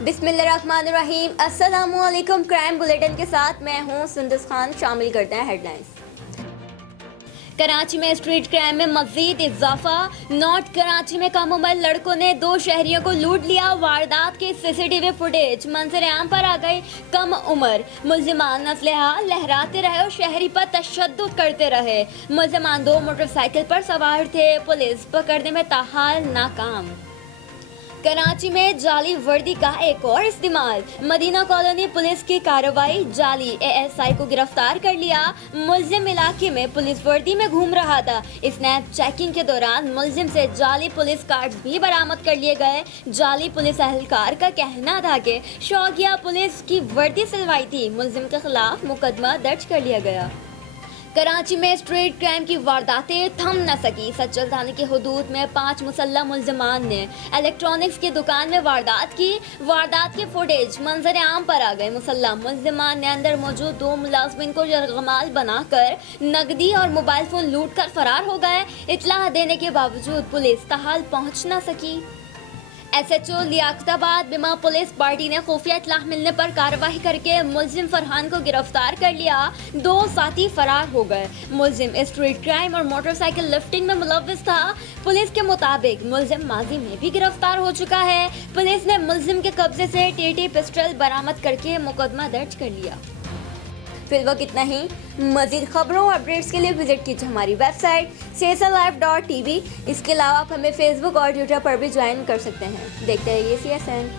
बिस्मिल्लाहिर्रहमानिर्रहीम। अस्सलामुअलैकुम। Crime bulletin के साथ मैं हूं सुंदस खान। शामिल करते हैं हेडलाइंस। कराची में स्ट्रीट क्राइम में मजीद इजाफा। नॉर्थ कराची में कम उम्र लड़कों ने 2 शहरियों को लूट लिया। वारदात की सीसीटीवी फुटेज मंजर आम पर आ गई। कम उम्र मुल्जिमान असलहा लहराते रहे और शहरी पर तशद्दुद करते रहे। मुल्जिमान 2 मोटरसाइकिल पर सवार थे। पुलिस पकड़ने में ताहाल नाकाम। कराची में जाली वर्दी का एक और इस्तेमाल। मदीना कॉलोनी पुलिस की कार्रवाई। जाली एएसआई को गिरफ्तार कर लिया। मुल्जिम इलाके में पुलिस वर्दी में घूम रहा था। स्नैप चेकिंग के दौरान मुल्जिम से जाली पुलिस कार्ड भी बरामद कर लिए गए। जाली पुलिस एहलकार का कहना था कि शौकिया पुलिस की वर्दी सिलवाई थी। मुल्जिम के खिलाफ मुकदमा दर्ज कर लिया गया। कराची में स्ट्रीट क्राइम की वारदातें थम न सकी। सज्जल थाने की हुदूद में 5 मुसल्लह मुल्जिमान ने इलेक्ट्रॉनिक्स की दुकान में वारदात की फुटेज मंजर आम पर आ गए। मुसल्लह मुल्जिमान ने अंदर मौजूद 2 मुलाजमिन को यरगमाल बनाकर नकदी और मोबाइल फोन लूट कर फरार हो गए। इत्तला देने के बावजूद पुलिस ताहाल पहुंच न सकी। एसएचओ लियाकताबाद बिमा पुलिस पार्टी ने खुफिया इत्तलाह मिलने पर कार्रवाई करके मुल्जिम फरहान को गिरफ्तार कर लिया। 2 साथी फरार हो गए। मुल्जिम स्ट्रीट क्राइम और मोटरसाइकिल लिफ्टिंग में मुलव्विस था। पुलिस के मुताबिक मुल्जिम माजी में भी गिरफ्तार हो चुका है। पुलिस ने मुल्जिम के कब्जे से टीटी पिस्टल बरामद करके मुकदमा दर्ज कर लिया। फिलहाल इतना ही। मजीद खबरों और अपडेट्स के लिए विजिट कीजिए हमारी वेबसाइट cslive.tv। इसके अलावा आप हमें फेसबुक और ट्विटर पर भी ज्वाइन कर सकते हैं। देखते रहिए CSN।